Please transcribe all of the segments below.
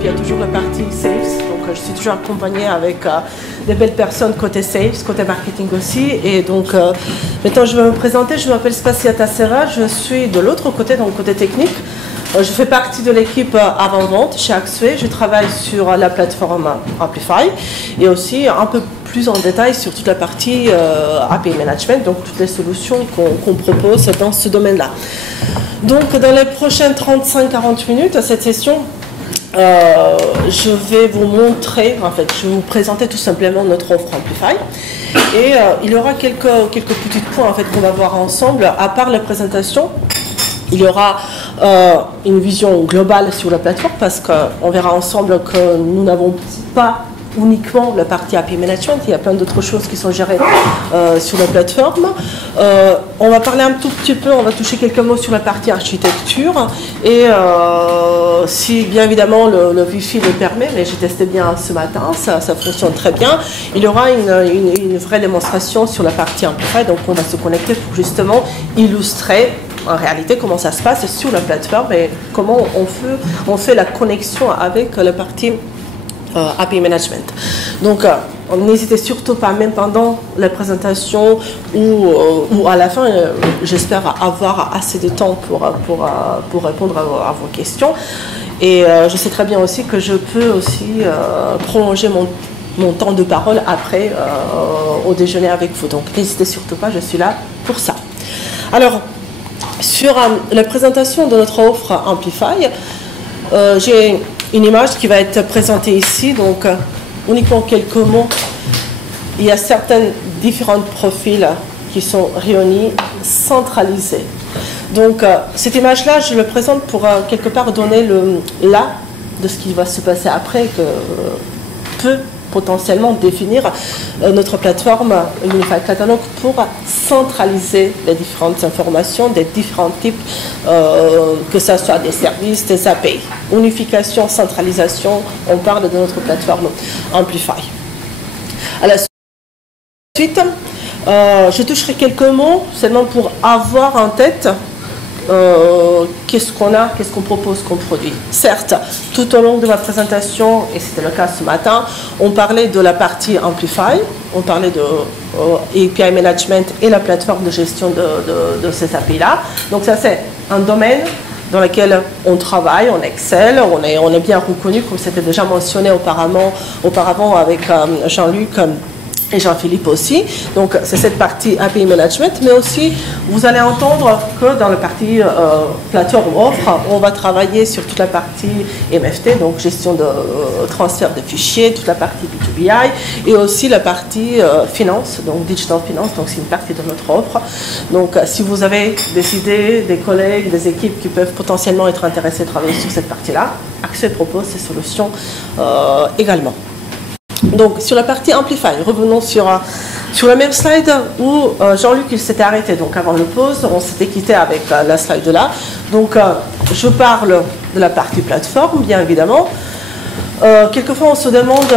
puis il y a toujours la partie sales. Donc je suis toujours accompagnée avec des belles personnes côté sales, côté marketing aussi. Et donc maintenant je vais me présenter, je m'appelle Spasia Tassera, je suis de l'autre côté, donc côté technique. Je fais partie de l'équipe avant-vente chez Axway. Je travaille sur la plateforme Amplify et aussi un peu plus en détail sur toute la partie API Management, donc toutes les solutions qu'on propose dans ce domaine-là. Donc dans les prochaines 35-40 minutes à cette session, je vais vous montrer, en fait, je vais vous présenter tout simplement notre offre Amplify. Et il y aura quelques petits points en fait, qu'on va voir ensemble, à part la présentation. Il y aura une vision globale sur la plateforme parce qu'on verra ensemble que nous n'avons pas uniquement la partie API Management, il y a plein d'autres choses qui sont gérées sur la plateforme. On va parler un tout petit peu, on va toucher quelques mots sur la partie architecture et si bien évidemment le Wi-Fi le permet, mais j'ai testé bien ce matin, ça fonctionne très bien. Il y aura une vraie démonstration sur la partie Amplify, donc on va se connecter pour justement illustrer en réalité comment ça se passe sur la plateforme et comment on fait la connexion avec la partie API Management. Donc n'hésitez surtout pas, même pendant la présentation ou à la fin, j'espère avoir assez de temps pour répondre à vos questions. Et je sais très bien aussi que je peux aussi prolonger mon temps de parole après au déjeuner avec vous. Donc n'hésitez surtout pas, je suis là pour ça. Alors, sur la présentation de notre offre Amplify, j'ai une image qui va être présentée ici, donc uniquement quelques mots. Il y a certains différents profils qui sont réunis, centralisés. Donc cette image-là, je le présente pour quelque part donner le là de ce qui va se passer après, que peut potentiellement définir notre plateforme Unified Catalog pour centraliser les différentes informations des différents types, que ce soit des services, des API. Unification, centralisation, on parle de notre plateforme Amplify. À la suite, je toucherai quelques mots seulement pour avoir en tête qu'est-ce qu'on propose comme produit. Certes, tout au long de ma présentation, et c'était le cas ce matin, on parlait de la partie Amplify, on parlait de API Management et la plateforme de gestion de ces API-là. Donc ça, c'est un domaine dans lequel on travaille, on excelle, on est bien reconnu, comme c'était déjà mentionné auparavant avec Jean-Luc et Jean-Philippe aussi. Donc c'est cette partie API Management, mais aussi vous allez entendre que dans la partie plateforme offre, on va travailler sur toute la partie MFT, donc gestion de transfert de fichiers, toute la partie B2BI et aussi la partie finance, donc Digital Finance, donc c'est une partie de notre offre. Donc si vous avez des idées, des collègues, des équipes qui peuvent potentiellement être intéressés à travailler sur cette partie-là, Axway propose ces solutions également. Donc, sur la partie Amplify, revenons sur la même slide où Jean-Luc il s'était arrêté. Donc, avant le pause, on s'était quitté avec la slide là. Donc, je parle de la partie plateforme, bien évidemment. Quelquefois, on se demande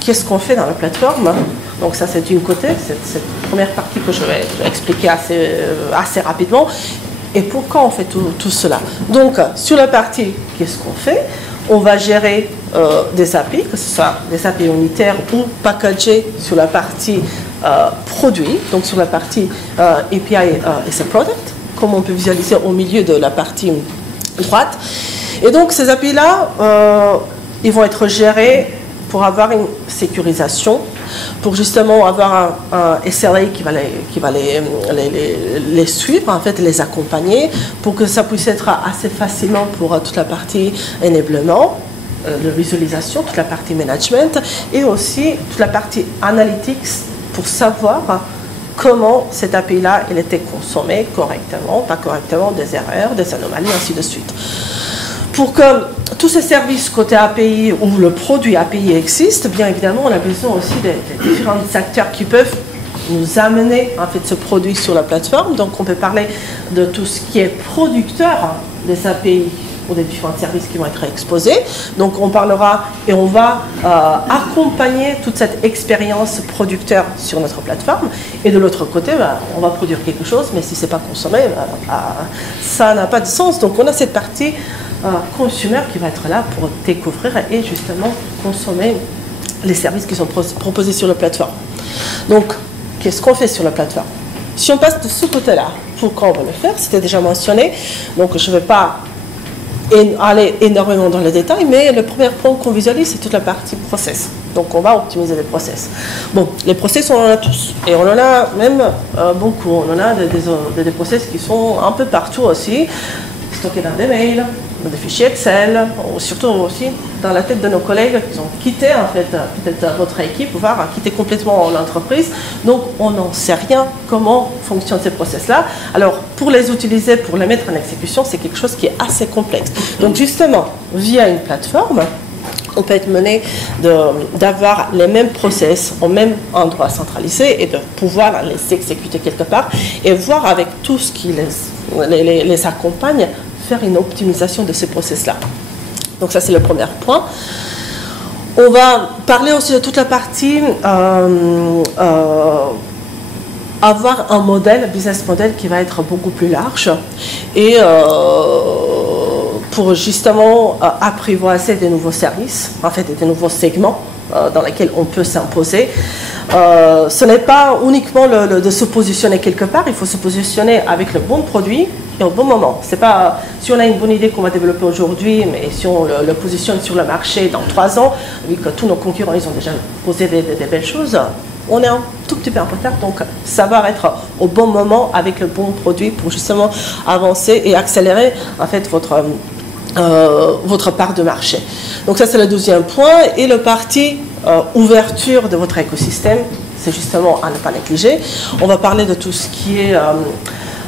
qu'est-ce qu'on fait dans la plateforme. Donc, ça, c'est d'une côté, cette première partie que je vais expliquer assez rapidement. Et pourquoi on fait tout cela? Donc, sur la partie, qu'est-ce qu'on fait? On va gérer des API, que ce soit des API unitaires ou packagés sur la partie produit, donc sur la partie API as a product, comme on peut visualiser au milieu de la partie droite. Et donc ces API-là, ils vont être gérés pour avoir une sécurisation, pour justement avoir un SLA qui va les suivre, en fait, les accompagner, pour que ça puisse être assez facilement pour toute la partie enablement, de visualisation, toute la partie management, et aussi toute la partie analytics, pour savoir comment cette API-là elle était consommée correctement, pas correctement, des erreurs, des anomalies, ainsi de suite. Pour que tous ces services côté API ou le produit API existe, bien évidemment, on a besoin aussi des différents acteurs qui peuvent nous amener en fait ce produit sur la plateforme. Donc on peut parler de tout ce qui est producteur des API ou des différents services qui vont être exposés. Donc on parlera et on va accompagner toute cette expérience producteur sur notre plateforme. Et de l'autre côté, on va produire quelque chose, mais si ce n'est pas consommé, ça n'a pas de sens. Donc on a cette partie consumer qui va être là pour découvrir et justement consommer les services qui sont proposés sur la plateforme. Donc, qu'est-ce qu'on fait sur la plateforme? Si on passe de ce côté-là, pourquoi on va le faire? C'était déjà mentionné, donc je ne vais pas aller énormément dans les détails, mais le premier point qu'on visualise, c'est toute la partie process. Donc on va optimiser les process. Bon, les process, on en a tous. Et on en a même beaucoup. On en a des process qui sont un peu partout aussi, stockés dans des mails, dans des fichiers Excel, ou surtout aussi dans la tête de nos collègues qui ont quitté en fait peut-être votre équipe, voire quitté complètement l'entreprise. Donc on n'en sait rien comment fonctionnent ces process-là. Alors pour les utiliser, pour les mettre en exécution, c'est quelque chose qui est assez complexe. Donc justement, via une plateforme, on peut être mené d'avoir les mêmes process au même endroit centralisé et de pouvoir les exécuter quelque part et voir avec tout ce qui les accompagne, faire une optimisation de ces process-là. Donc ça, c'est le premier point. On va parler aussi de toute la partie avoir un modèle, business model qui va être beaucoup plus large et pour justement apprivoiser des nouveaux services, en fait, des nouveaux segments dans lesquels on peut s'imposer. Ce n'est pas uniquement de se positionner quelque part, il faut se positionner avec le bon produit et au bon moment. C'est pas si on a une bonne idée qu'on va développer aujourd'hui, mais si on le positionne sur le marché dans 3 ans, vu que tous nos concurrents ils ont déjà posé des belles choses, on est un tout petit peu en retard. Donc savoir être au bon moment avec le bon produit pour justement avancer et accélérer en fait votre part de marché. Donc ça c'est le deuxième point. Et le parti ouverture de votre écosystème, c'est justement à ne pas négliger. On va parler de tout ce qui est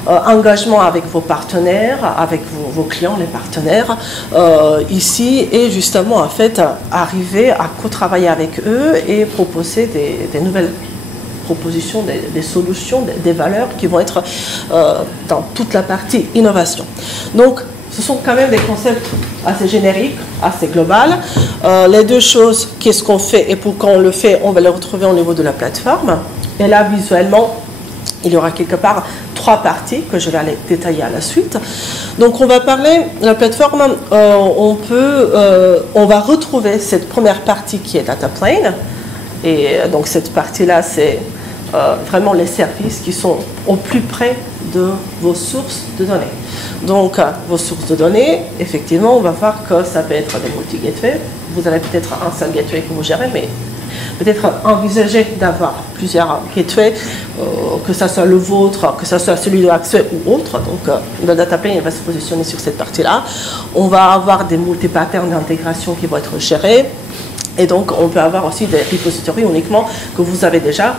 engagement avec vos partenaires, avec vos clients, les partenaires ici, et justement en fait arriver à co-travailler avec eux et proposer des nouvelles propositions, des solutions, des valeurs qui vont être dans toute la partie innovation. Donc ce sont quand même des concepts assez génériques, assez globales. Les deux choses, qu'est-ce qu'on fait et pourquoi on le fait, on va les retrouver au niveau de la plateforme. Et là, visuellement, il y aura quelque part 3 parties que je vais aller détailler à la suite. Donc, on va parler de la plateforme. On va retrouver cette première partie qui est Data Plane. Et donc, cette partie-là, c'est vraiment les services qui sont au plus près de vos sources de données. Donc, vos sources de données, effectivement, on va voir que ça peut être des multi-gateways. Vous avez peut-être un seul gateway que vous gérez, mais peut-être envisager d'avoir plusieurs gateways, que ce soit le vôtre, que ce soit celui de Axway ou autre. Donc, le data plane va se positionner sur cette partie-là. On va avoir des multi-patterns d'intégration qui vont être gérés. Et donc, on peut avoir aussi des repositories uniquement que vous avez déjà,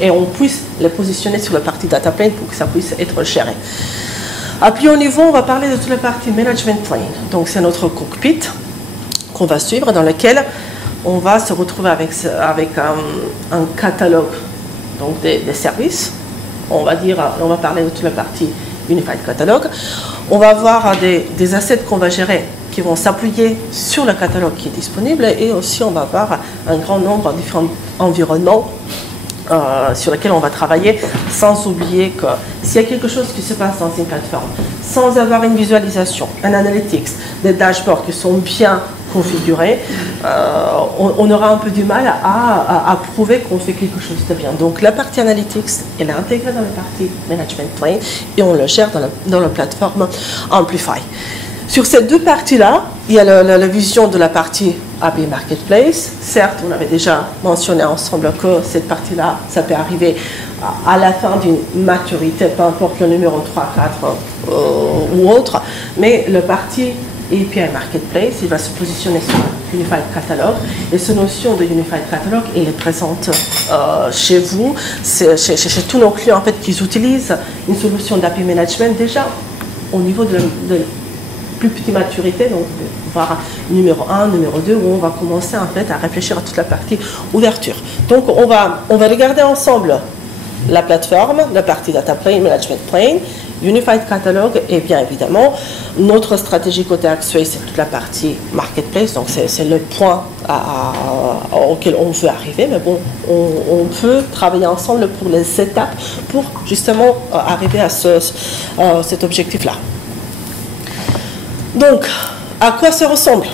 et on puisse les positionner sur la partie data plane pour que ça puisse être géré. À plus haut niveau, on va parler de toute la partie management plane. Donc, c'est notre cockpit qu'on va suivre, dans lequel on va se retrouver avec un catalogue donc des services. On va parler de toute la partie Unified Catalog. On va avoir des assets qu'on va gérer qui vont s'appuyer sur le catalogue qui est disponible, et aussi on va avoir un grand nombre de différents environnements sur lesquels on va travailler, sans oublier que s'il y a quelque chose qui se passe dans une plateforme, sans avoir une visualisation, un analytics, des dashboards qui sont bien configurés, on aura un peu du mal à prouver qu'on fait quelque chose de bien. Donc la partie analytics, elle est intégrée dans la partie management plane et on le gère dans la plateforme Amplify. Sur ces deux parties-là, il y a la vision de la partie API Marketplace. Certes, on avait déjà mentionné ensemble que cette partie-là, ça peut arriver à la fin d'une maturité, peu importe le numéro 3, 4 ou autre, mais la partie API Marketplace, il va se positionner sur Unified Catalog. Et cette notion de Unified Catalog, elle est présente chez vous, chez tous nos clients en fait, qui utilisent une solution d'API Management déjà au niveau de plus petite maturité, donc voir numéro 1, numéro 2, où on va commencer en fait à réfléchir à toute la partie ouverture. Donc on va regarder ensemble la plateforme, la partie Data Plane, Management Plane, Unified Catalog, et bien évidemment notre stratégie côté Axway, c'est toute la partie Marketplace, donc c'est le point auquel on veut arriver, mais bon, on peut travailler ensemble pour les étapes pour justement arriver à cet objectif-là. Donc, à quoi ça ressemble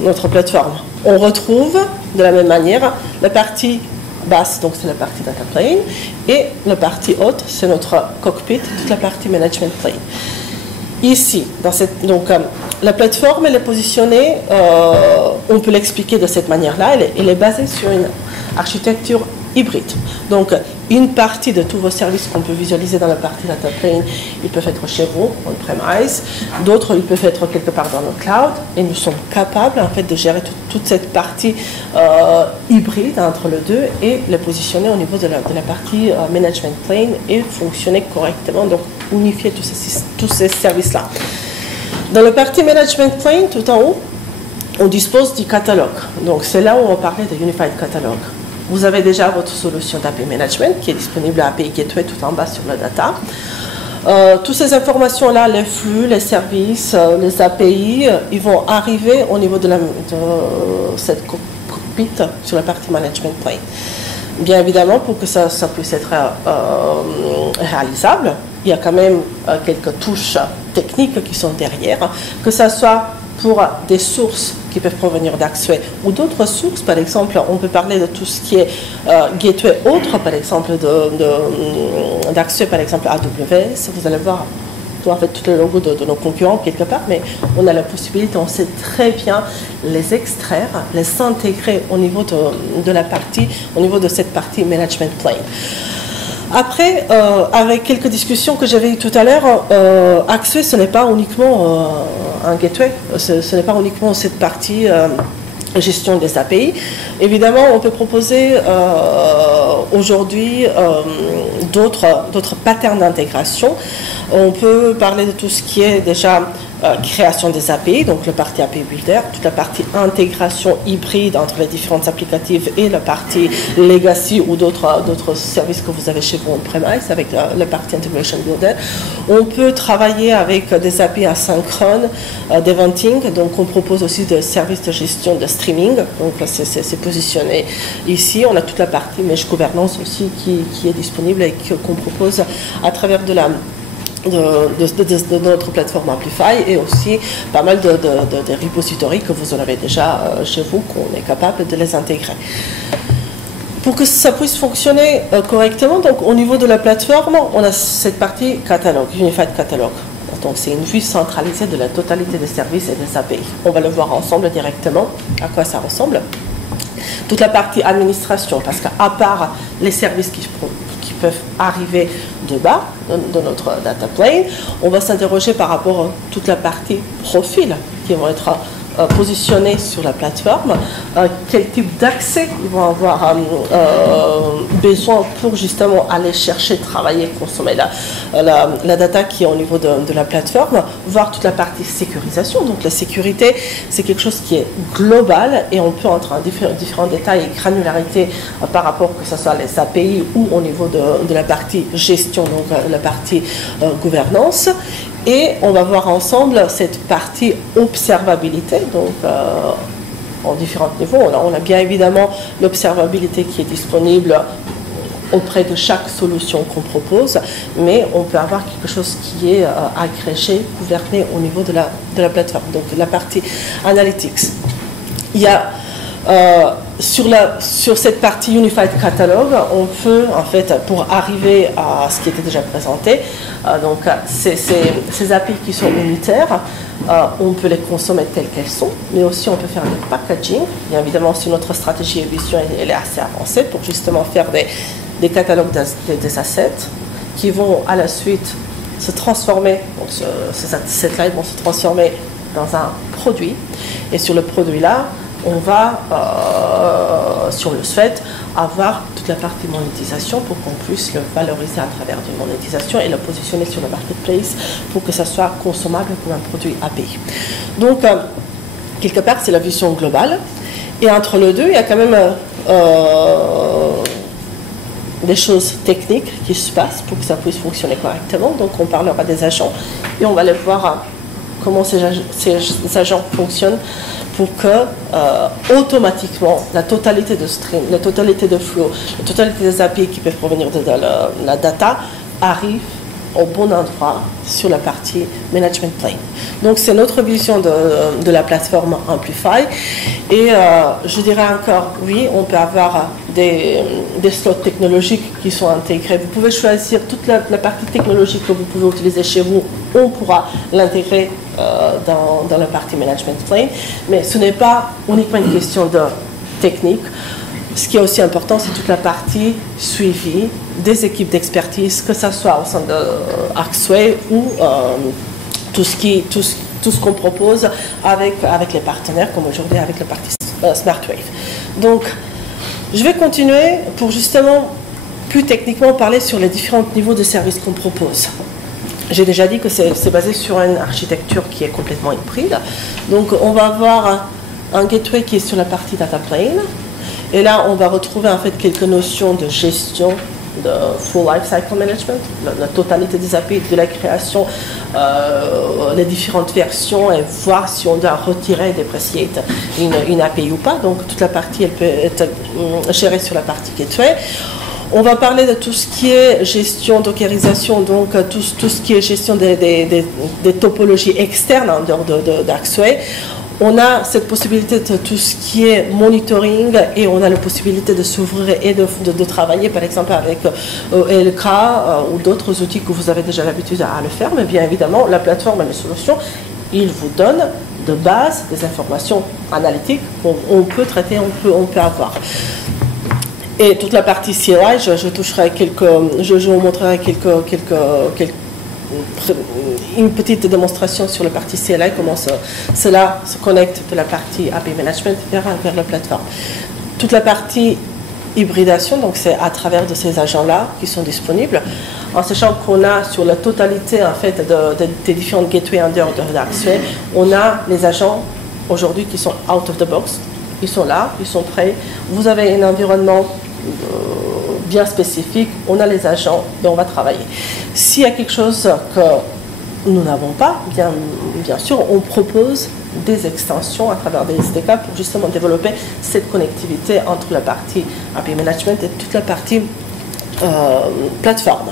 notre plateforme? On retrouve de la même manière la partie basse, donc c'est la partie data plane, et la partie haute, c'est notre cockpit, toute la partie management plane. Ici, la plateforme, elle est positionnée, on peut l'expliquer de cette manière-là, elle est basée sur une architecture hybride. Donc, une partie de tous vos services qu'on peut visualiser dans la partie data plane, ils peuvent être chez vous, on-premise, d'autres, ils peuvent être quelque part dans le cloud, et nous sommes capables, en fait, de gérer toute cette partie hybride entre les deux et les positionner au niveau de la partie management plane et fonctionner correctement, donc unifier tous ces services-là. Dans la partie management plane, tout en haut, on dispose du catalogue. Donc, c'est là où on parlait de Unified Catalog. Vous avez déjà votre solution d'API Management qui est disponible à API Gateway tout en bas sur la data. Toutes ces informations-là, les flux, les services, les API, ils vont arriver au niveau de cette cockpit sur la partie Management Plane. Bien évidemment, pour que ça puisse être réalisable, il y a quand même quelques touches techniques qui sont derrière, que ce soit pour des sources qui peuvent provenir d'Axway ou d'autres sources. Par exemple, on peut parler de tout ce qui est gateway autre, par exemple d'Axway, par exemple AWS. Vous allez voir en fait tous les logos de nos concurrents quelque part, mais on a la possibilité, on sait très bien les extraire, les intégrer au niveau de la partie, au niveau de cette partie management plane. Après, avec quelques discussions que j'avais eues tout à l'heure, Axway, ce n'est pas uniquement un gateway, ce n'est pas uniquement cette partie gestion des API. Évidemment, on peut proposer aujourd'hui d'autres patterns d'intégration. On peut parler de tout ce qui est déjà création des API, donc la partie API Builder, toute la partie intégration hybride entre les différentes applicatives et la partie legacy ou d'autres services que vous avez chez vous on-premise avec la partie Integration Builder. On peut travailler avec des API asynchrones d'eventing, donc on propose aussi des services de gestion de streaming, donc c'est positionné ici. On a toute la partie mesh gouvernance aussi qui est disponible et qu'on propose à travers de notre plateforme Amplify et aussi pas mal de repositories que vous en avez déjà chez vous, qu'on est capable de les intégrer. Pour que ça puisse fonctionner correctement, donc au niveau de la plateforme, on a cette partie catalogue, Unified Catalog. Donc c'est une vue centralisée de la totalité des services et des API. On va le voir ensemble directement, à quoi ça ressemble. Toute la partie administration, parce qu'à part les services qui peuvent arriver de bas, de notre data plane, on va s'interroger par rapport à toute la partie profil qui vont être positionnés sur la plateforme, quel type d'accès ils vont avoir besoin pour justement aller chercher, travailler, consommer la data qui est au niveau de la plateforme, voir toute la partie sécurisation. Donc la sécurité, c'est quelque chose qui est global et on peut entrer en différents détails et granularités par rapport que ce soit les API ou au niveau de la partie gestion, donc la partie gouvernance. Et on va voir ensemble cette partie observabilité, donc en différents niveaux. On a bien évidemment l'observabilité qui est disponible auprès de chaque solution qu'on propose, mais on peut avoir quelque chose qui est agrégé, gouverné au niveau de la plateforme, donc la partie analytics. Il y a sur cette partie Unified Catalog, on peut, en fait, pour arriver à ce qui était déjà présenté, donc ces API qui sont unitaires, on peut les consommer telles qu'elles sont, mais aussi on peut faire du packaging. Bien évidemment, si notre stratégie et vision elle est assez avancée pour justement faire des catalogues des assets qui vont à la suite se transformer, donc ces assets-là vont se transformer dans un produit, et sur le produit-là, on va, si on le souhaite, avoir toute la partie monétisation pour qu'on puisse le valoriser à travers une monétisation et le positionner sur le marketplace pour que ça soit consommable comme un produit API. Donc, quelque part, c'est la vision globale. Et entre les deux, il y a quand même des choses techniques qui se passent pour que ça puisse fonctionner correctement. Donc, on parlera des agents et on va aller voir comment ces agents fonctionnent pour que automatiquement la totalité de stream, la totalité de flow, la totalité des API qui peuvent provenir de la data arrive au bon endroit sur la partie management plane. Donc c'est notre vision de la plateforme Amplify. Et je dirais encore, oui, on peut avoir des slots technologiques qui sont intégrés. Vous pouvez choisir toute la partie technologique que vous pouvez utiliser chez vous. On pourra l'intégrer dans la partie management plane. Mais ce n'est pas uniquement une question de technique. Ce qui est aussi important, c'est toute la partie suivi des équipes d'expertise, que ce soit au sein de Axway ou tout ce qu'on propose avec les partenaires, comme aujourd'hui avec la partie SmartWave. Donc, je vais continuer pour justement plus techniquement parler sur les différents niveaux de services qu'on propose. J'ai déjà dit que c'est basé sur une architecture qui est complètement hybride. Donc, on va avoir un gateway qui est sur la partie data plane. Et là, on va retrouver en fait quelques notions de gestion, de full life cycle management, la totalité des API, de la création, les différentes versions et voir si on doit retirer et déprécier une API ou pas. Donc toute la partie, elle peut être gérée sur la partie gateway. On va parler de tout ce qui est gestion, dockerisation, donc tout ce qui est gestion des topologies externes en dehors d'Axway. On a cette possibilité de tout ce qui est monitoring et on a la possibilité de s'ouvrir et de travailler par exemple avec ELK ou d'autres outils que vous avez déjà l'habitude à le faire. Mais bien évidemment, la plateforme et les solutions, ils vous donnent de base des informations analytiques qu'on peut traiter, on peut avoir. Et toute la partie CLI, je vous montrerai une petite démonstration sur la partie CLI, comment cela se connecte de la partie API Management vers la plateforme. Toute la partie hybridation, donc c'est à travers de ces agents-là qui sont disponibles, en sachant qu'on a sur la totalité en fait des différents gateways en dehors de Axway, on a les agents aujourd'hui qui sont out of the box, ils sont là, ils sont prêts, vous avez un environnement bien spécifique, on a les agents et on va travailler. S'il y a quelque chose que nous n'avons pas, bien sûr, on propose des extensions à travers des SDK pour justement développer cette connectivité entre la partie API Management et toute la partie plateforme.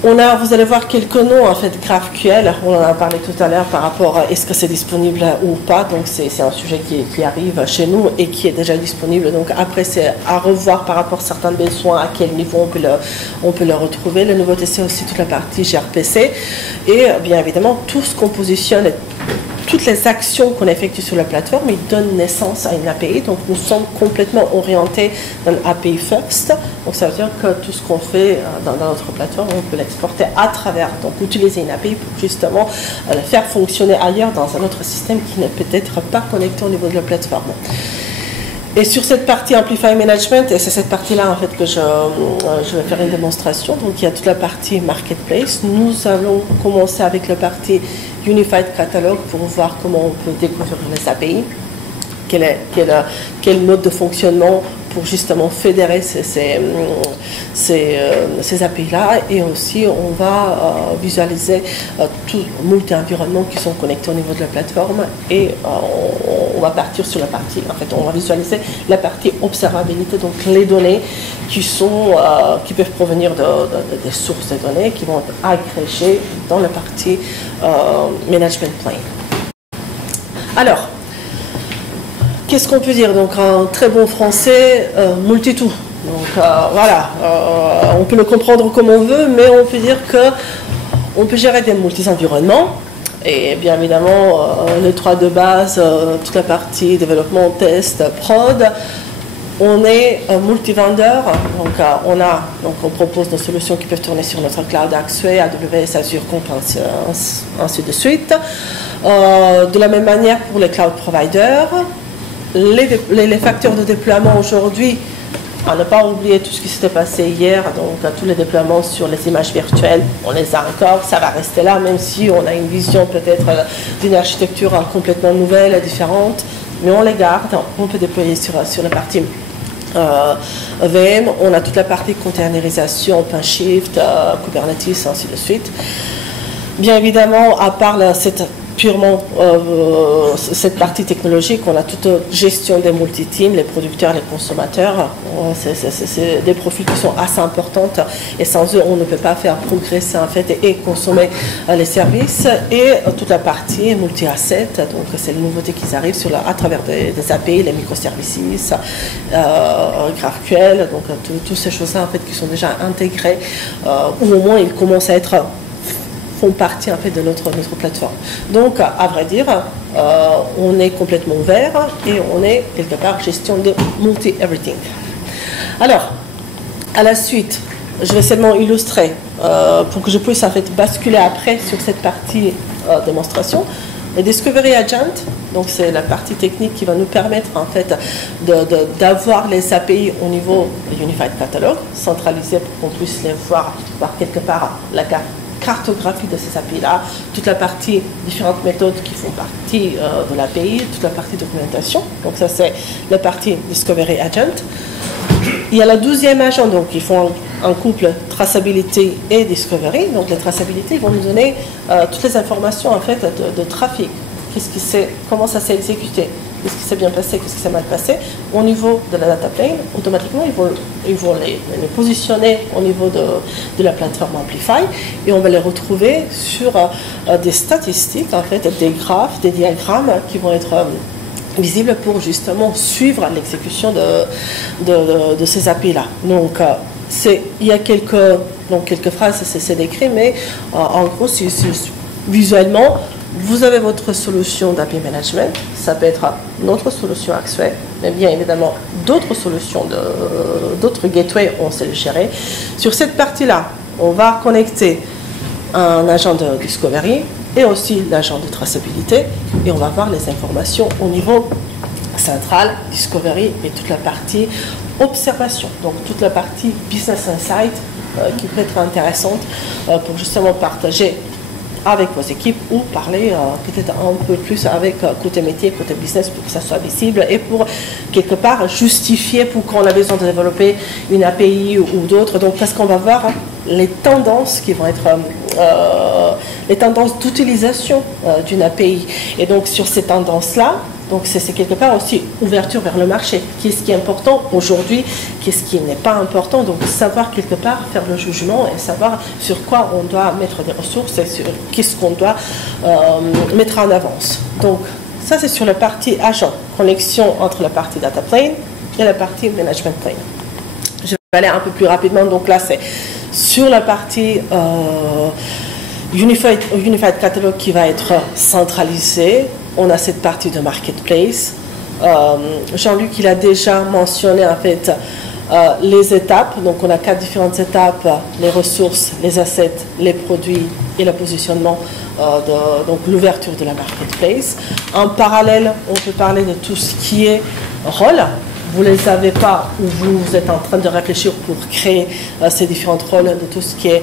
Vous allez voir quelques noms en fait GraphQL, on en a parlé tout à l'heure par rapport à est-ce que c'est disponible ou pas, donc c'est un sujet qui arrive chez nous et qui est déjà disponible, donc après c'est à revoir par rapport à certains besoins, à quel niveau on peut le retrouver. La nouveauté c'est aussi toute la partie gRPC et bien évidemment tout ce qu'on positionne, toutes les actions qu'on effectue sur la plateforme, ils donnent naissance à une API. Donc nous sommes complètement orientés dans l'API first. Donc ça veut dire que tout ce qu'on fait dans notre plateforme, on peut l'exporter à travers. Donc utiliser une API pour justement la faire fonctionner ailleurs dans un autre système qui n'est peut-être pas connecté au niveau de la plateforme. Et sur cette partie Amplify Management, et c'est cette partie-là en fait que je vais faire une démonstration. Donc il y a toute la partie Marketplace. Nous allons commencer avec la partie Unified Catalog pour voir comment on peut découvrir les API, quel mode de fonctionnement pour justement fédérer ces API-là. Et aussi, on va visualiser tous multi-environnements qui sont connectés au niveau de la plateforme. Et on va partir sur la partie, en fait, on va visualiser la partie observabilité, donc les données qui peuvent provenir des sources de données qui vont être agrégées dans la partie Management Plane. Alors, qu'est-ce qu'on peut dire? Donc, en très bon français, multi-tout. Donc, voilà, on peut le comprendre comme on veut, mais on peut dire qu'on peut gérer des multi-environnements. Et bien évidemment, les trois de base, toute la partie développement, test, prod. On est multi-vendeur, donc on propose des solutions qui peuvent tourner sur notre cloud Axway, AWS, Azure, ainsi de suite. De la même manière pour les cloud providers. Les facteurs de déploiement aujourd'hui, à ne pas oublier tout ce qui s'était passé hier, donc tous les déploiements sur les images virtuelles, on les a encore, ça va rester là, même si on a une vision peut-être d'une architecture complètement nouvelle et différente, mais on les garde, on peut déployer sur la partie VM, on a toute la partie containerisation, OpenShift, Kubernetes, ainsi de suite. Bien évidemment, à part cette purement cette partie technologique. On a toute gestion des multi-teams, les producteurs, les consommateurs. C'est des profils qui sont assez importants et sans eux, on ne peut pas faire progresser en fait et consommer les services. Et toute la partie multi-asset, donc c'est les nouveautés qui arrivent à travers des API, les microservices, GraphQL, donc toutes ces choses-là en fait qui sont déjà intégrées ou au moins ils commencent à font partie en fait de notre plateforme. Donc à vrai dire, on est complètement ouvert et on est quelque part gestion de multi-everything. Alors, à la suite, je vais seulement illustrer pour que je puisse en fait basculer après sur cette partie démonstration. Le Discovery Agent, donc c'est la partie technique qui va nous permettre en fait d'avoir les API au niveau de Unified Catalog, centralisé pour qu'on puisse les voir quelque part la cartographie de ces API-là, toute la partie différentes méthodes qui font partie de l'API, toute la partie documentation. Donc ça c'est la partie Discovery Agent. Il y a la 12e agent, donc ils font un couple traçabilité et discovery. Donc la traçabilité, ils vont nous donner toutes les informations en fait de trafic. Comment ça s'est exécuté, qu'est-ce qui s'est bien passé, qu'est-ce qui s'est mal passé. Au niveau de la data plane, automatiquement, ils vont les positionner au niveau de la plateforme Amplify et on va les retrouver sur des statistiques, en fait, des graphes, des diagrammes qui vont être visibles pour justement suivre l'exécution de ces API-là. Donc, il y a quelques phrases, c'est décrit, mais en gros, visuellement, vous avez votre solution d'API Management, ça peut être notre solution actuelle, mais bien évidemment d'autres solutions, d'autres gateways, on sait le gérer. Sur cette partie-là, on va connecter un agent de Discovery et aussi l'agent de traçabilité et on va voir les informations au niveau central, Discovery et toute la partie observation, donc toute la partie Business Insight qui peut être intéressante pour justement partager avec vos équipes ou parler peut-être un peu plus avec côté métier, côté business pour que ça soit visible et pour quelque part justifier pourquoi on a besoin de développer une API ou d'autres. Donc parce qu'on va voir les tendances qui vont être les tendances d'utilisation d'une API. Et donc sur ces tendances-là, donc c'est quelque part aussi ouverture vers le marché. Qu'est-ce qui est important aujourd'hui, qu'est-ce qui n'est pas important. Donc savoir quelque part faire le jugement et savoir sur quoi on doit mettre des ressources et sur qu'est-ce qu'on doit mettre en avance. Donc ça c'est sur la partie agent, connexion entre la partie data plane et la partie management plane. Je vais aller un peu plus rapidement. Donc là c'est sur la partie Unified Catalog qui va être centralisé. On a cette partie de Marketplace. Jean-Luc, il a déjà mentionné en fait les étapes. Donc on a 4 différentes étapes, les ressources, les assets, les produits et le positionnement, donc l'ouverture de la Marketplace. En parallèle, on peut parler de tout ce qui est rôle. Vous ne les avez pas ou vous êtes en train de réfléchir pour créer ces différents rôles de tout ce qui est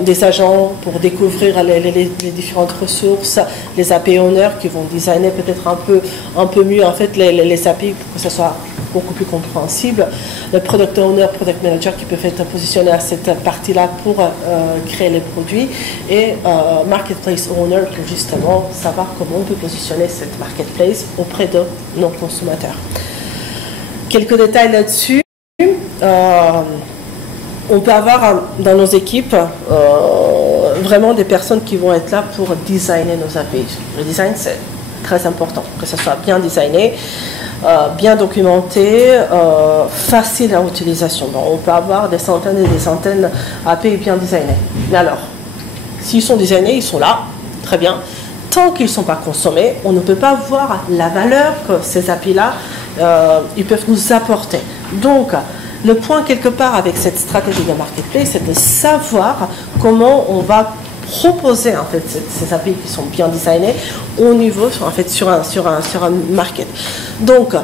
des agents pour découvrir les différentes ressources, les API owners qui vont designer peut-être un peu mieux en fait les API pour que ça soit beaucoup plus compréhensible. Le product owner, product manager qui peuvent être positionnés à cette partie-là pour créer les produits et marketplace owner pour justement savoir comment on peut positionner cette marketplace auprès de nos consommateurs. Quelques détails là-dessus. On peut avoir dans nos équipes vraiment des personnes qui vont être là pour designer nos API. Le design, c'est très important, que ça soit bien designé, bien documenté, facile à utilisation. Donc, on peut avoir des centaines et des centaines d'API bien designés. Mais alors, s'ils sont designés, ils sont là, très bien. Tant qu'ils ne sont pas consommés, on ne peut pas voir la valeur que ces API-là ils peuvent nous apporter. Donc, le point quelque part avec cette stratégie de marketplace, c'est de savoir comment on va proposer en fait ces API qui sont bien designés au niveau en fait sur un market. Donc,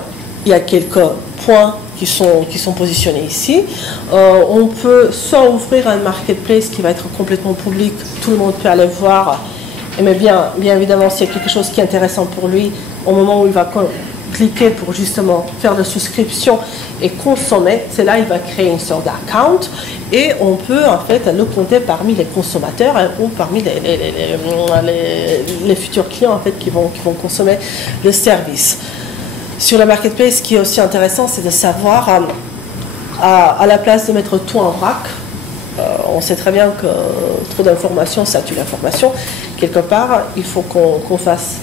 il y a quelques points qui sont positionnés ici. On peut soit ouvrir un marketplace qui va être complètement public, tout le monde peut aller voir. Mais bien évidemment, s'il y a quelque chose qui est intéressant pour lui, au moment où il va cliquer pour justement faire de souscription et consommer, c'est là il va créer une sorte d'account et on peut en fait le compter parmi les consommateurs ou parmi les futurs clients en fait qui vont consommer le service. Sur la marketplace, ce qui est aussi intéressant, c'est de savoir à la place de mettre tout en vrac, on sait très bien que trop d'informations, ça tue l'information. Quelque part, il faut qu'on fasse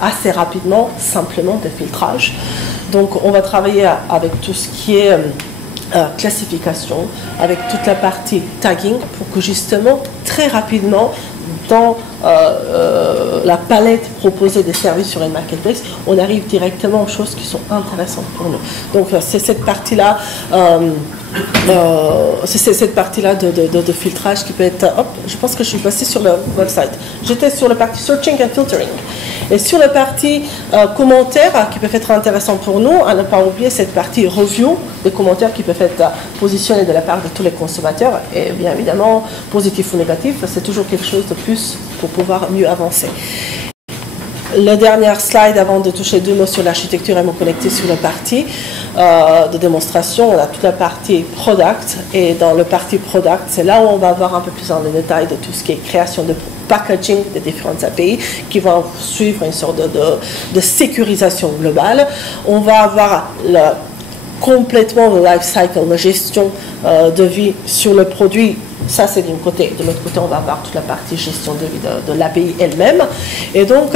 assez rapidement, simplement, des filtrages. Donc, on va travailler avec tout ce qui est classification, avec toute la partie tagging, pour que justement, très rapidement, dans la palette proposée des services sur une marketplace, on arrive directement aux choses qui sont intéressantes pour nous. Donc, c'est cette partie-là. C'est cette partie-là de filtrage qui peut être... Hop, je pense que je suis passée sur le website. J'étais sur la partie searching and filtering. Et sur la partie commentaires qui peuvent être intéressants pour nous, à ne pas oublier cette partie review, des commentaires qui peuvent être positionnés de la part de tous les consommateurs. Et bien évidemment, positif ou négatif, c'est toujours quelque chose de plus pour pouvoir mieux avancer. La dernière slide avant de toucher deux mots sur l'architecture et me connecter sur la partie de démonstration. On a toute la partie product et dans le partie product, c'est là où on va voir un peu plus dans le détail de tout ce qui est création de packaging des différentes API qui vont suivre une sorte de sécurisation globale. On va avoir complètement le life cycle, la gestion de vie sur le produit. Ça, c'est d'un côté. De l'autre côté, on va avoir toute la partie gestion de vie de l'API elle-même. Et donc,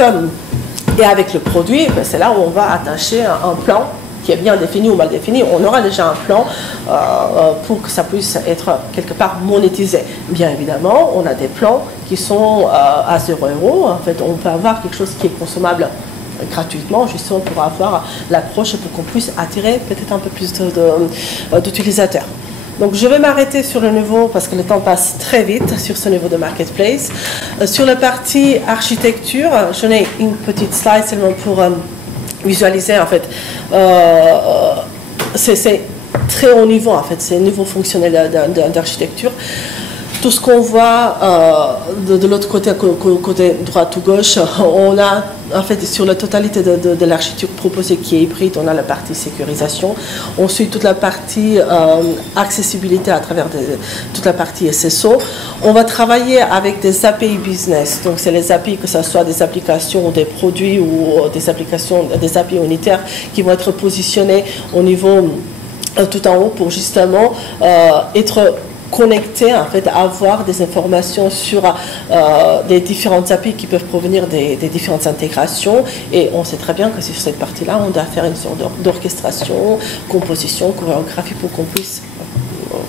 et avec le produit, c'est là où on va attacher un plan qui est bien défini ou mal défini. On aura déjà un plan pour que ça puisse être quelque part monétisé. Bien évidemment, on a des plans qui sont à 0 €. En fait, on peut avoir quelque chose qui est consommable gratuitement, justement pour avoir l'approche et pour qu'on puisse attirer peut-être un peu plus d'utilisateurs. Donc je vais m'arrêter sur le niveau, parce que le temps passe très vite sur ce niveau de marketplace. Sur la partie architecture, j'en ai une petite slide seulement pour visualiser en fait. C'est très haut niveau en fait, c'est un niveau fonctionnel d'architecture. Tout ce qu'on voit de l'autre côté, côté droite ou gauche, on a en fait sur la totalité de l'architecture proposée qui est hybride, on a la partie sécurisation, on suit toute la partie accessibilité à travers toute la partie SSO. On va travailler avec des API business, donc c'est les API, que ce soit des applications ou des produits ou des applications, des API unitaires qui vont être positionnés au niveau tout en haut pour justement être connecter, en fait, avoir des informations sur des différentes API qui peuvent provenir des différentes intégrations. Et on sait très bien que sur cette partie-là, on doit faire une sorte d'orchestration, composition, chorégraphie pour qu'on puisse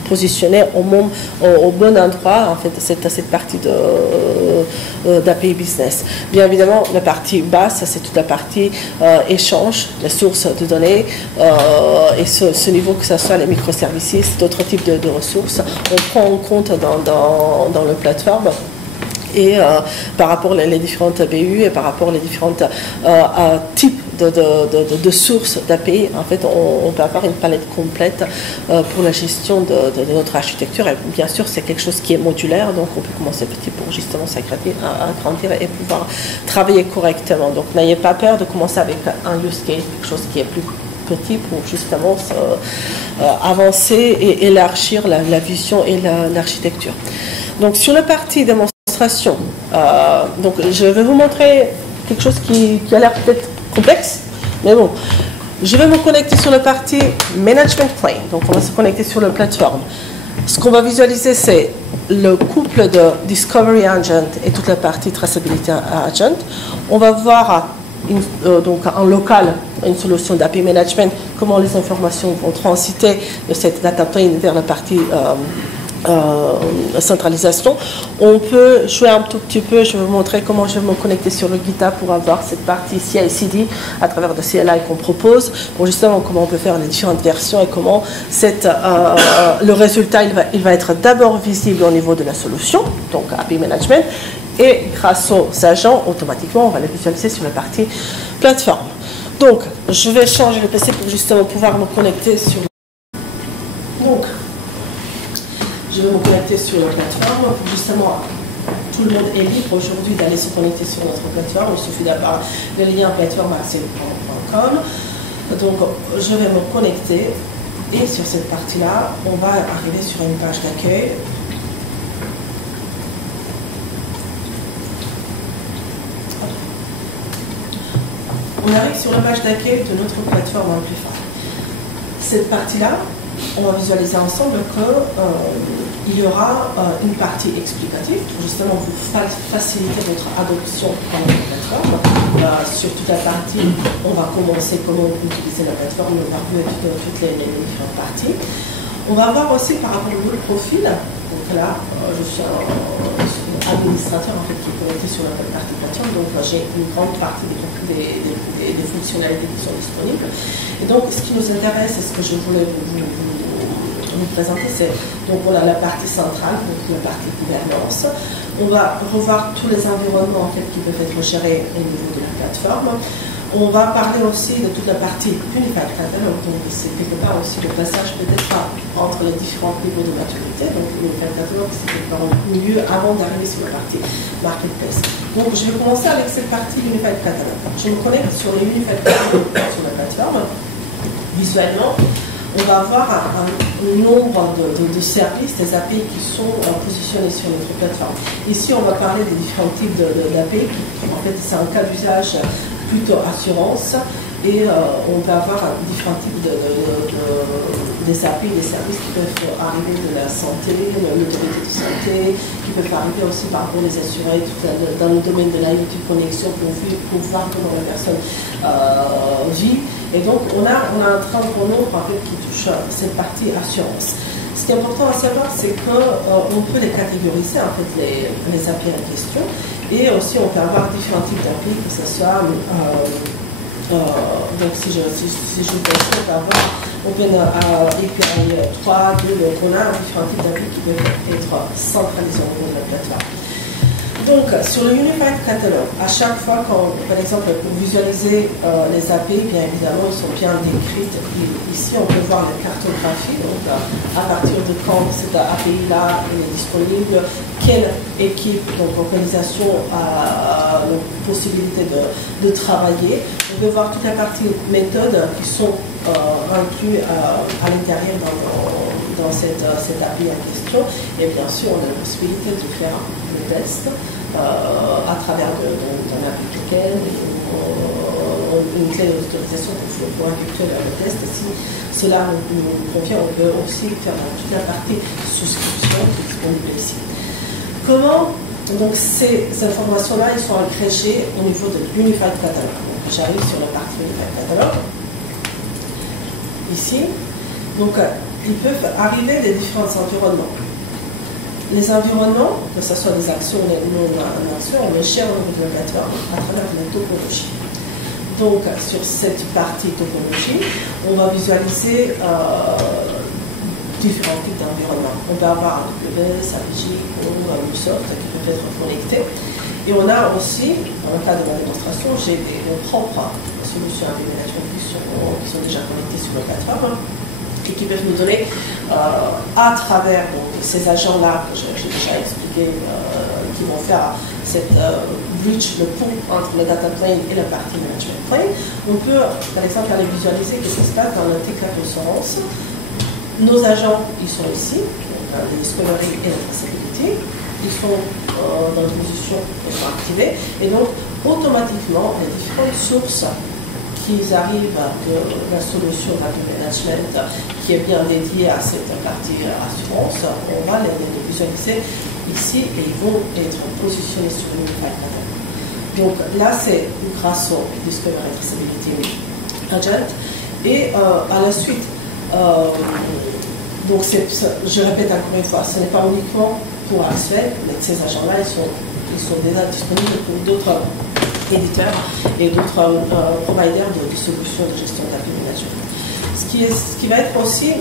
positionner au bon endroit en fait cette partie d'API business. Bien évidemment, la partie basse, c'est toute la partie échange, les sources de données et ce niveau, que ce soit les microservices, d'autres types de ressources, on prend en compte dans le plateforme. Et par rapport aux différentes BU et par rapport aux différents types de sources d'API, en fait, on peut avoir une palette complète pour la gestion de notre architecture. Et bien sûr, c'est quelque chose qui est modulaire, donc on peut commencer petit pour justement s'agrandir et pouvoir travailler correctement. Donc n'ayez pas peur de commencer avec un use case, quelque chose qui est plus petit pour justement avancer et élargir la vision et l'architecture. Donc sur la partie démonstration, donc je vais vous montrer quelque chose qui a l'air peut-être complexe, mais bon, je vais me connecter sur la partie management plane. Donc on va se connecter sur la plateforme. Ce qu'on va visualiser, c'est le couple de Discovery Agent et toute la partie Traceability Agent. On va voir donc en local une solution d'API Management, comment les informations vont transiter de cette data plane vers la partie centralisation. On peut jouer un tout petit peu, je vais vous montrer comment je vais me connecter sur le GitHub pour avoir cette partie CI/CD à travers le CLI qu'on propose, pour justement comment on peut faire les différentes versions et comment le résultat il va être d'abord visible au niveau de la solution, donc API Management, et grâce aux agents, automatiquement on va les visualiser sur la partie plateforme. Donc je vais changer le PC pour justement pouvoir me connecter sur donc je vais me connecter sur la plateforme. Justement, tout le monde est libre aujourd'hui d'aller se connecter sur notre plateforme. Il suffit d'avoir le lien plateforme.accel.com marketplace.com. Donc je vais me connecter et sur cette partie-là, on va arriver sur une page d'accueil. On arrive sur la page d'accueil de notre plateforme Amplify. Cette partie-là, on va visualiser ensemble qu'il y aura une partie explicative pour justement vous faciliter votre adoption dans notre plateforme. Sur toute la partie, on va commencer comment utiliser la plateforme, on va voir toutes les différentes parties. On va voir aussi par rapport au profil. Donc là, je suis un administrateur en fait, qui est connecté sur la partie plateforme, donc j'ai une grande partie des fonctionnalités qui sont disponibles. Et donc, ce qui nous intéresse et ce que je voulais vous présenter, c'est donc voilà la partie centrale, donc la partie gouvernance. On va revoir tous les environnements en fait, qui peuvent être gérés au niveau de la plateforme. On va parler aussi de toute la partie Unified Catalog, donc c'est quelque part aussi le passage peut-être entre les différents niveaux de maturité. Donc Unified Catalog, c'est quelque part au milieu avant d'arriver sur la partie Marketplace. Donc je vais commencer avec cette partie Unified Catalog. Je me connecte sur les Unified Catalog sur la plateforme. Visuellement, on va avoir un nombre de services, des API qui sont positionnés sur notre plateforme. Ici, on va parler des différents types d'API. En fait, c'est un cas d'usage plutôt assurance et on peut avoir différents types des API, des services qui peuvent arriver de la santé, de l'autorité de santé, qui peuvent arriver aussi par rapport aux assurés dans le domaine de l'IoT connexion pour voir comment la personne vit. Et donc on a un très grand nombre en fait, qui touche cette partie assurance. Ce qui est important à savoir, c'est qu'on peut les catégoriser, en fait, les API en question, et aussi on peut avoir différents types d'API, que ce soit, donc si je peux avoir, on vient à API 3, 2, donc on a différents types d'API qui peuvent être centralisés au niveau de la plateforme. Donc, sur le Unified Catalog, à chaque fois quand, par exemple, pour visualiser les API, bien évidemment, ils sont bien décrites. Ici, on peut voir la cartographie, donc à partir de quand cette API-là est disponible, quelle équipe, donc organisation a la possibilité de travailler. On peut voir toute la partie méthode qui sont inclus à l'intérieur dans cette API en question. Et bien sûr, on a la possibilité de faire le test à travers d'un API token, une clé d'autorisation pour pouvoir effectuer le test. Et si cela nous convient, on peut aussi faire toute la partie souscription qui est disponible ici. Comment donc ces informations-là, ils sont agrégées au niveau de l'Unified Catalog. Donc j'arrive sur la partie Unified Catalog. Ici, donc ils peuvent arriver des différents environnements. Les environnements, que ce soit des actions ou des non-actions, on les gère au niveau de la plateforme à travers la topologie. Donc, sur cette partie topologie, on va visualiser différents types d'environnements. On peut avoir AWS, APJ ou Microsoft qui peuvent être connectés. Et on a aussi, dans le cas de ma démonstration, j'ai nos propres solutions API Management qui sont déjà connectées sur la plateforme et qui peuvent nous donner, à travers donc, ces agents-là que j'ai déjà expliqué, qui vont faire cette bridge, le pont entre le data plane et la partie management plane, on peut, par exemple, aller visualiser ce qui se passe dans le T4 Assurance. Nos agents, ils sont ici, donc les discovery et la traceability. Ils sont dans une position, ils sont activés, et donc automatiquement, les différentes sources qui arrivent de la solution d'API Management qui est bien dédiée à cette partie assurance, on va les visualiser ici et ils vont être positionnés sur une Unified. Donc là, c'est grâce au Discovery Traceability Agent. Et à la suite, donc je répète encore une fois, ce n'est pas uniquement pour Axwell, mais ces agents-là, ils sont déjà disponibles pour d'autres éditeurs et d'autres providers de solutions de gestion d'API Management. Ce qui va être aussi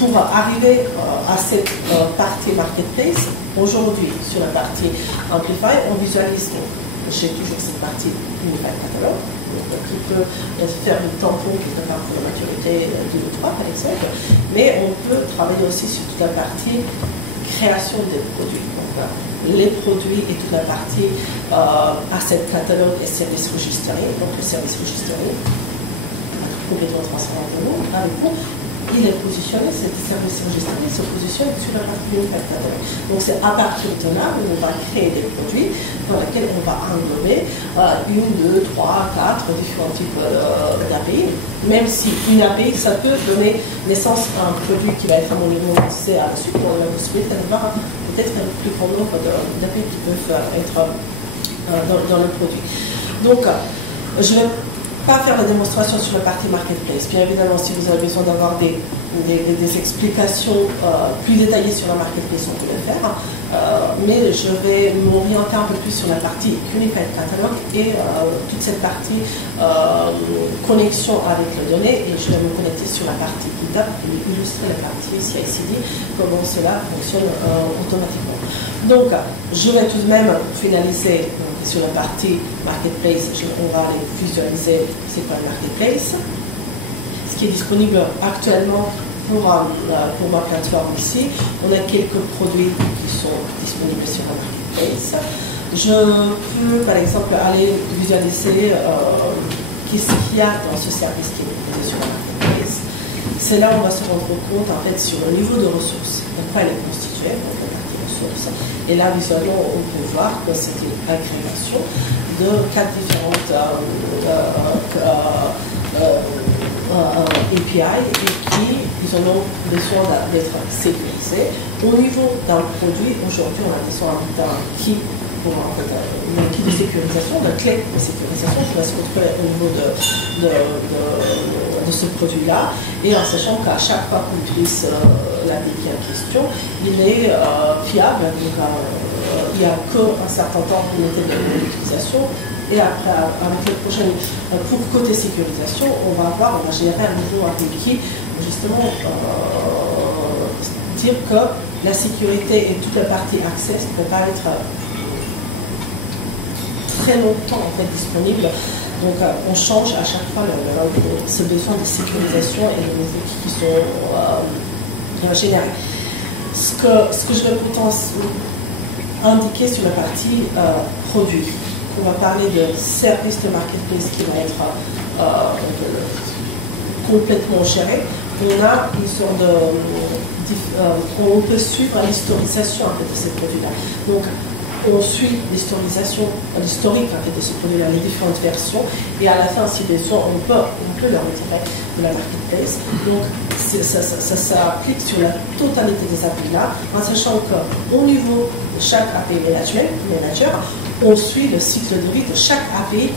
pour arriver à cette partie marketplace, aujourd'hui sur la partie Amplify, on visualise donc, j'ai toujours cette partie Unified Catalog, qui peut faire le tampon quelque part pour la maturité 2 ou 3 par exemple, mais on peut travailler aussi sur toute la partie création des produits. Donc, les produits et toute la partie asset catalogue et service registering. Donc le service registering, complètement transparent avec vous, il est positionné, ce service registering se positionne sur la partie unified catalogue. Donc c'est à partir de là où on va créer des produits dans lesquels on va englober une, deux, trois, quatre différents types d'API. Même si une API, ça peut donner naissance à un produit qui va être monétisé à la suite, on a la possibilité d'avoir peut-être un plus grand nombre d'API qui peuvent être dans le produit. Donc, je ne vais pas faire la démonstration sur la partie marketplace. Bien évidemment, si vous avez besoin d'avoir des explications plus détaillées sur la marketplace, on peut le faire. Mais je vais m'orienter un peu plus sur la partie Unified Catalog et toute cette partie connexion avec les données. Et je vais me connecter sur la partie GitHub et illustrer la partie CI/CD, comment cela fonctionne automatiquement. Donc, je vais tout de même finaliser sur la partie marketplace. On va aller visualiser c'est quoi le marketplace. Ce qui est disponible actuellement pour ma plateforme ici. On a quelques produits qui sont disponibles sur la marketplace. Je peux par exemple aller visualiser qu'est-ce qu'il y a dans ce service qui est proposé sur la marketplace. C'est là où on va se rendre compte en fait sur le niveau de ressources, de quoi elle est constituée. Donc, et là, visuellement, on peut voir que c'est une agrégation de 4 différentes API et qui ils ont besoin d'être sécurisés. Au niveau d'un produit, aujourd'hui, on a besoin d'un key pour un key de sécurisation, d'un clé de sécurisation qui va se retrouver au niveau de ce produit-là, et en sachant qu'à chaque fois qu'on utilise l'API en question, il est fiable, donc il n'y a qu'un certain temps pour l'utilisation, et après, avec le prochain, pour côté sécurisation, on va générer un nouveau API qui, justement, dire que la sécurité et toute la partie access ne peut pas être très longtemps en fait disponible. Donc on change à chaque fois ce besoin de sécurisation et les outils qui sont générés. Ce que je vais indiquer sur la partie produit, on va parler de service de marketplace qui va être complètement géré. On a une sorte de on peut suivre l'historisation en fait, de ces produits-là. Donc on suit l'historisation, l'historique en fait, de ce produit-là, les différentes versions, et à la fin, si besoin, on peut leur retirer de la marketplace. Donc ça s'applique sur la totalité des API-là, en sachant qu'au niveau de chaque API manager, on suit le cycle de vie de chaque API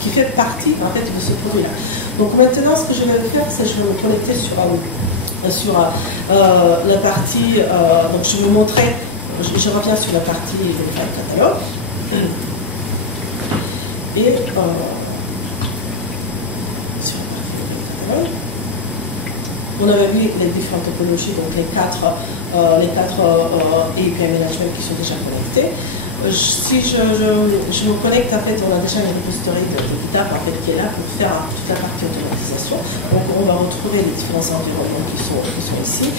qui fait partie en fait, de ce produit-là. Donc maintenant, ce que je vais faire, c'est que je vais me connecter sur la partie, donc je vais vous montrer. Je reviens sur la partie du catalogue. Et sur la partie du catalogue, on avait vu les différentes topologies, donc les quatre API management qui sont déjà connectés. Si je me connecte, en fait, on a déjà une repository de GitHub en fait, qui est là pour faire toute la partie automatisation. Donc on va retrouver les différents environnements qui sont ici.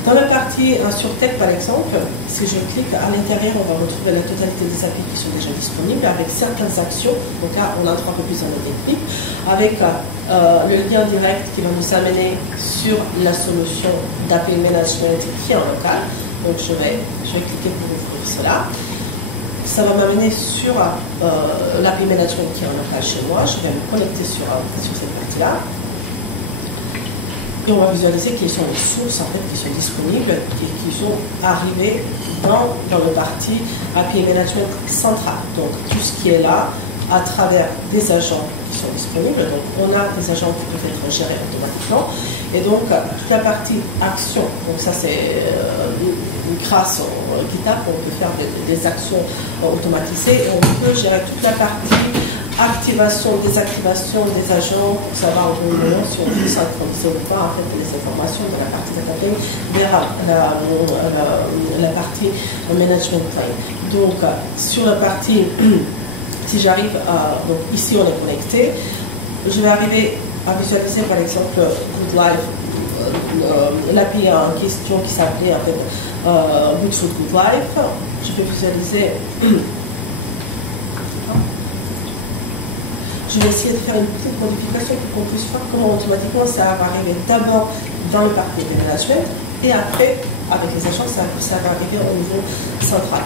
Dans la partie SurTech, par exemple, si je clique à l'intérieur, on va retrouver la totalité des API qui sont déjà disponibles avec certaines actions. Donc là, on entre un peu plus dans le technique, avec le lien direct qui va nous amener sur la solution d'API Management qui est en local. Donc je vais cliquer pour ouvrir cela. Ça va m'amener sur l'API Management qui est en local chez moi. Je vais me connecter sur cette partie-là. Et on va visualiser quelles sont les sources en fait, qui sont disponibles et qui sont arrivées dans le parti API Management central. Donc tout ce qui est là à travers des agents qui sont disponibles. Donc on a des agents qui peuvent être gérés automatiquement. Et donc toute la partie action, donc ça c'est grâce au GitHub, on peut faire des actions automatisées et on peut gérer toute la partie activation, désactivation des agents pour savoir au bout moment si on peut synchroniser ou pas en fait, les informations de la partie database vers la partie management plane. Donc sur la partie, si j'arrive donc ici on est connecté, je vais arriver à visualiser par exemple GoodLife, l'API en question qui s'appelait en fait Good Food, Good Life. Je vais visualiser. Je vais essayer de faire une petite modification pour qu'on puisse voir comment automatiquement ça va arriver d'abord dans le parcours du management et après, avec les agents, ça va arriver au niveau central.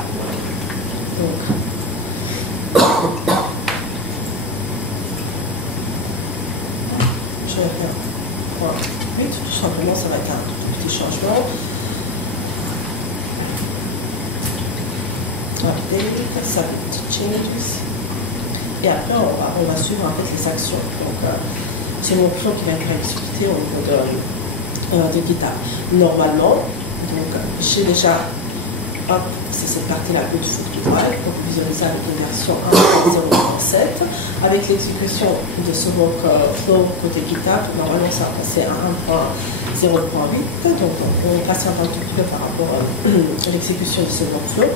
Donc, je vais faire 8. Tout simplement, ça va être un petit changement. Update, submit changes. Et après, on va suivre en fait les actions. Donc, c'est mon plan qui va être exécuté au niveau de GitHub. Normalement, donc j'ai déjà, c'est cette partie-là, Good Food, Good Life, pour visualiser avec une version 1.0.7. Avec l'exécution de ce workflow côté GitHub, normalement ça va passer à 1.0.8. Donc, on passe un petit peu par rapport à l'exécution de ce workflow.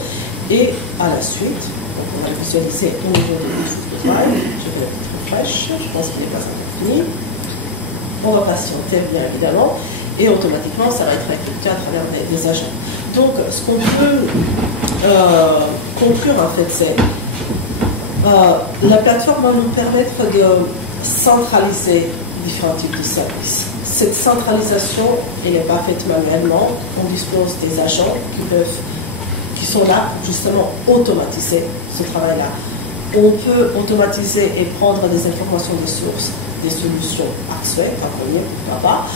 Et à la suite, donc on va visualiser au niveau de Good Food, Good Life. Je vais être refresh, je pense qu'il n'est pas encore fini. On va patienter bien évidemment. Et automatiquement, ça va être exécuté à travers des agents. Donc, ce qu'on peut conclure, en fait, c'est la plateforme va nous permettre de centraliser différents types de services. Cette centralisation, elle n'est pas faite manuellement. On dispose des agents qui sont là, justement, automatiser ce travail-là. On peut automatiser et prendre des informations de source, des solutions actuelles, en premier, pourquoi pas,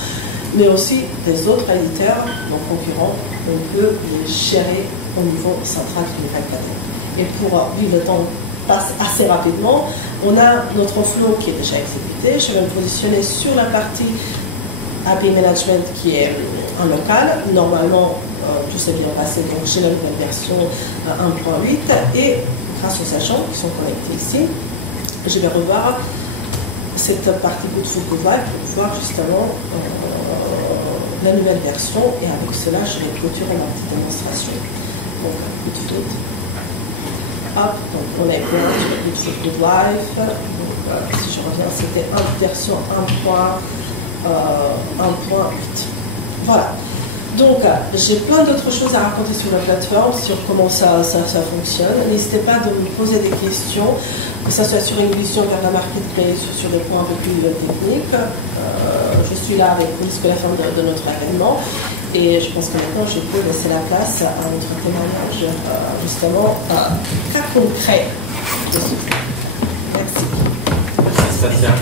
mais aussi des autres éditeurs, nos concurrents, on peut les gérer au niveau central du plateforme. Et pour vivre le temps passe assez rapidement, on a notre flow qui est déjà exécuté. Je vais me positionner sur la partie API Management qui est en local. Normalement, tout s'est bien passé, donc j'ai la nouvelle version 1.8 et grâce aux agents qui sont connectés ici, je vais revoir cette partie Good Food, Good Life pour voir justement la nouvelle version et avec cela je vais clôturer ma petite démonstration. Donc Good Food, hop, donc on est bien sur Good Food, Good Life. Donc si je reviens, c'était version 1.8. Voilà. Donc, j'ai plein d'autres choses à raconter sur la plateforme, sur comment ça fonctionne. N'hésitez pas de me poser des questions, que ce soit sur une vision vers la marketplace ou sur des points un peu plus techniques. Je suis là avec vous jusqu'à la fin de notre événement. Et je pense que maintenant, je peux laisser la place à notre témoignage, justement, cas concret. Merci. Merci, Stasia.